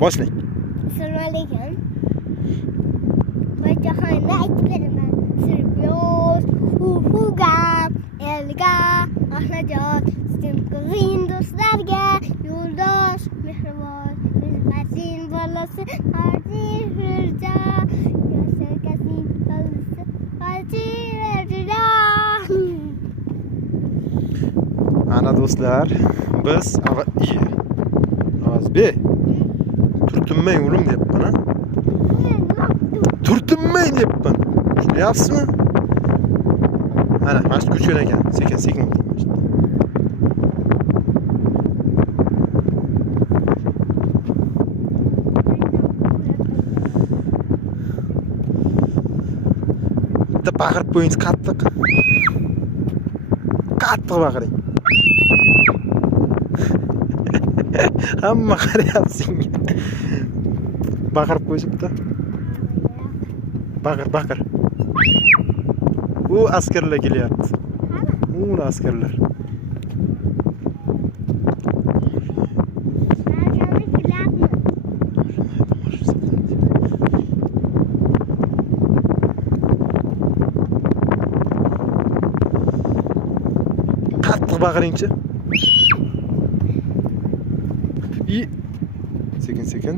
boshlang. Assalomu alaykum. Bojxona aytib beraman. Siryoz, uhuga, elga, onajon, sizning qizing do'stlarga, yo'ldosh, mehribon, xizmating bolasi, aziz hurja, yoshakasing bolasi, aziz hurja. Ana do'stlar, biz Azbe. Turtinmang o'g'lim deyapman, ha? Turtinmang deyapman. Tushunyapsizmi? Ana, mana shu ko'chgan ekan. Sekin o'tirib. Bitta baqirib qo'yingiz qattiq. Qattiq baqiring. Hamma qarayapsing. Baqirib qo'yishibdi. Baqir. U askarlar kelyapti. U askarlar. Qattiq baqiringchi. Sekin.